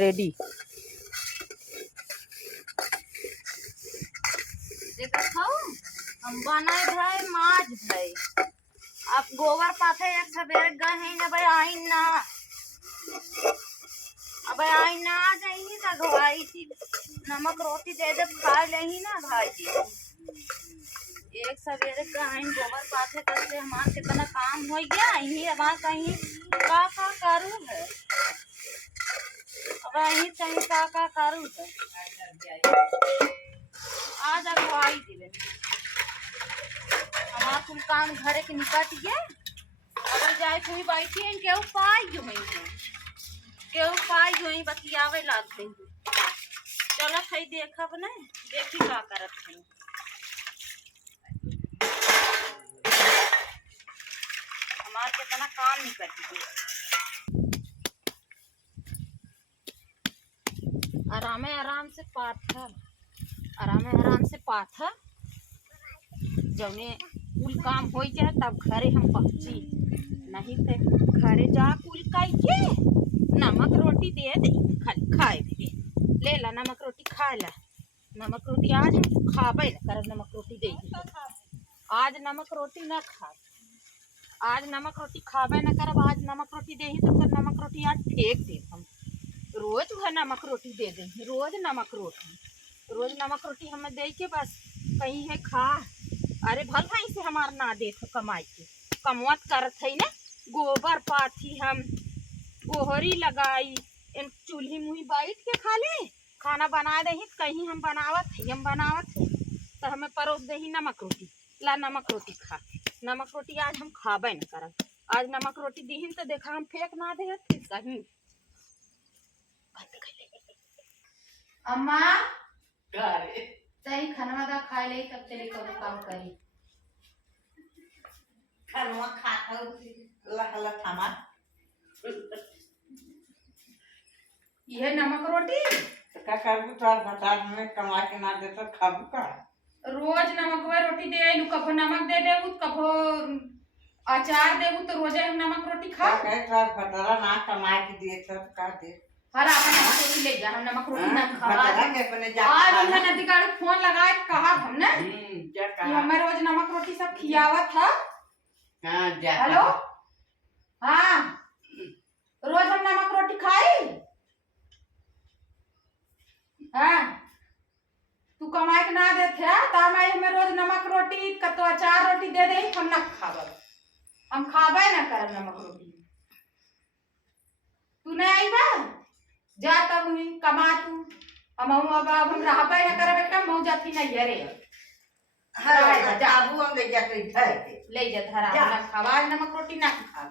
Ready. हम बनाए भाई माज भाई अब गोबर पाथे एक सवेरे गए हैं ना भाई आई ना अब आई ना आ जाएगी ना घवाई थी नमक रोटी दे दे खा लेही ना भाई जी। एक सवेरे गए गोबर पाथे करके हमार कितना काम हो गया यही अब कहीं का करूँ है अब यही कहीं का करूँ है आज अगवाई दिले हमार कुल काम घरे के निकट गए अगर जाए कोई बैठी है केहू पाई जो है केहू पाई जो है बतियावे लागते चलो सही देखब न देखी का करत है हमार कितना काम निकट गए आराम से आराम से पाथा जौने कुल काम हो जाए तब घरे हम पहुँची नहीं तो घरे जा कुल के नमक रोटी दे दे खाए दे ले ला नमक रोटी खा ला नमक रोटी आज हम खाबे न कर नमक रोटी दे आज नमक रोटी न खा आज नमक रोटी खाबे न करब आज नमक रोटी दे तो नमक रोटी आज फेंक दे हम रोज वह नमक रोटी दे दे रोज नमक रोटी हमें दे के बस कहीं है खा अरे भल भाई से हमार ना दे तो कमाई के कमवत करत है ना गोबर पाथी हम गोहरी लगाई इन चूल्ही मुही बैठ के खा ले खाना बना दे कहीं हम बनावत है तो हमें परोस दे नमक रोटी ला नमक रोटी खा नमक रोटी आज हम खाबे न करब आज नमक रोटी दीहिन तो देखा हम फेंक ना दे कहीं अम्मा सही खाना दा खाए ले तब चले कब काम करी खाना खाता लहला थामा यह नमक रोटी का करबू तोर बता में कमा के ना दे तो खाबू का रोज नमक रोटी दे लू कभो नमक दे देबू कभो अचार देबू तो रोजे हम नमक रोटी खा का तोर बता ना कमा के दिए तो का दे हर आप नमक रोटी ले जा हम नमक रोटी ना खा बता के अपने जा आज उन्हें अधिकारी फोन लगाए कहा हमने क्या कि हमें रोज नमक रोटी सब खियावत था हां जा हेलो हाँ रोज हम नमक रोटी खाई हाँ तू कमाई के ना देते ता मैं हमें रोज नमक रोटी कतो अचार रोटी दे दे हम ना खाबे हम खाबे ना करब नमक रोटी तू नहीं आई बा जा तब ही कमा तू अब हम रहबे न करब एकदम मौ जाती नहीं है रे हां जाबू हम ले जाते ले जा धरा ना खावा नमक रोटी ना खा